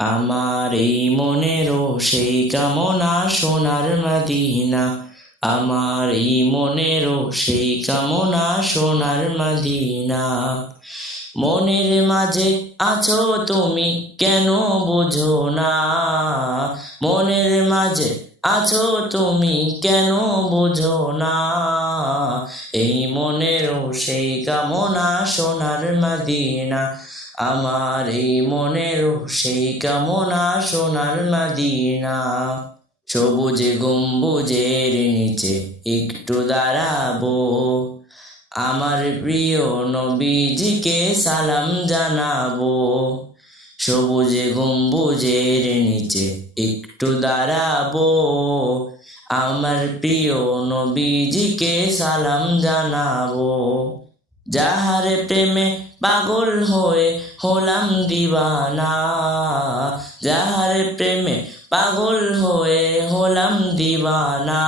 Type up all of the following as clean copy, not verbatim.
আমার এই মনেরও সেই কামনা সোনার মদিনা। আমার এই মনেরও সেই কামনা সোনার মদিনা। মনের মাঝে আছো তুমি কেন বুঝো না? মনের মাঝে আছো তুমি কেন বুঝো না? এই মনেরও সেই কামনা সোনার মদিনা। আমার এই মনেরও সেই কামনা সোনার মদিনা। সবুজ গম্বুজের নিচে একটু দাঁড়াবো, আমার প্রিয় নবীজিকে সালাম জানাবো। সবুজ গম্বুজের নিচে একটু দাঁড়াবো, আমার প্রিয় নবীজিকে সালাম জানাবো। যাহার প্রেমে পাগল হয়ে হলাম দিওয়ানা, যাহার প্রেমে পাগল হয়ে হলাম দিওয়ানা।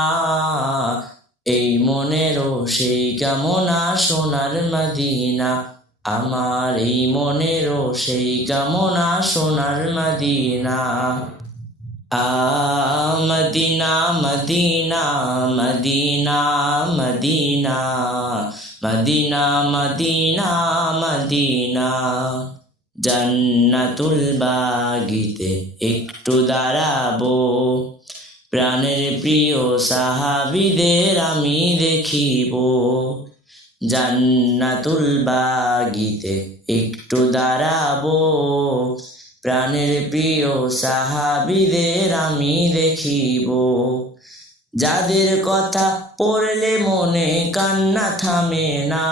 এই মনেরও সেই কামনা সোনার মদিনা। আমার এই মনেরও সেই কামনা সোনার Medina. Medina Medina Medina Medina Medina Medina Medina. জান্নাতুল বাগিতে একটু দাঁড়াবো, প্রাণের প্রিয় সাহাবীদের আমি দেখিব। জান্নাতুল বাগিতে একটু দাঁড়াবো, প্রাণের প্রিয় সাহাবীদের আমি দেখিব। যাদের কথা পড়লে মনে কান্না থামে না,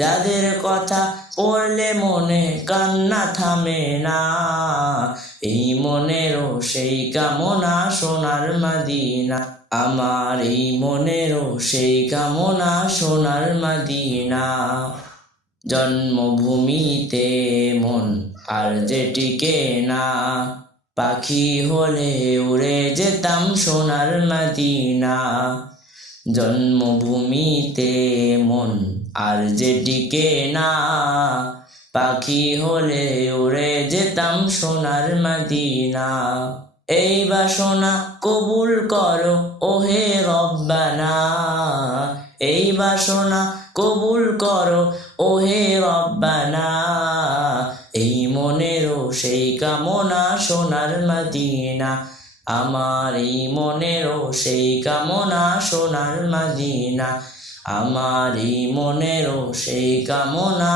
যাদের কথা পড়লে মনে কান্না থামে না। এই মনেরও সেই কামনা সোনার মদিনা। আমার এই মনেরও সেই কামনা সোনার মদিনা। জন্মভূমিতে মন আর যে টিকে না, পাখি হলে উড়ে যেতাম সোনার মদিনা। জন্মভূমিতে মন আর যে টিকে না, পাখি হলে উড়ে যেতাম সোনার মদিনা। এই বাসনা কবুল করো ওহে রব্বানা, এই বাসনা কবুল করো ওহে রব্বানা। এই মনেরও সেই কামনা সোনার মদিনা। আমার এই মনেরও সেই কামনা সোনার মদিনা। আমার এই মনেরও সেই কামনা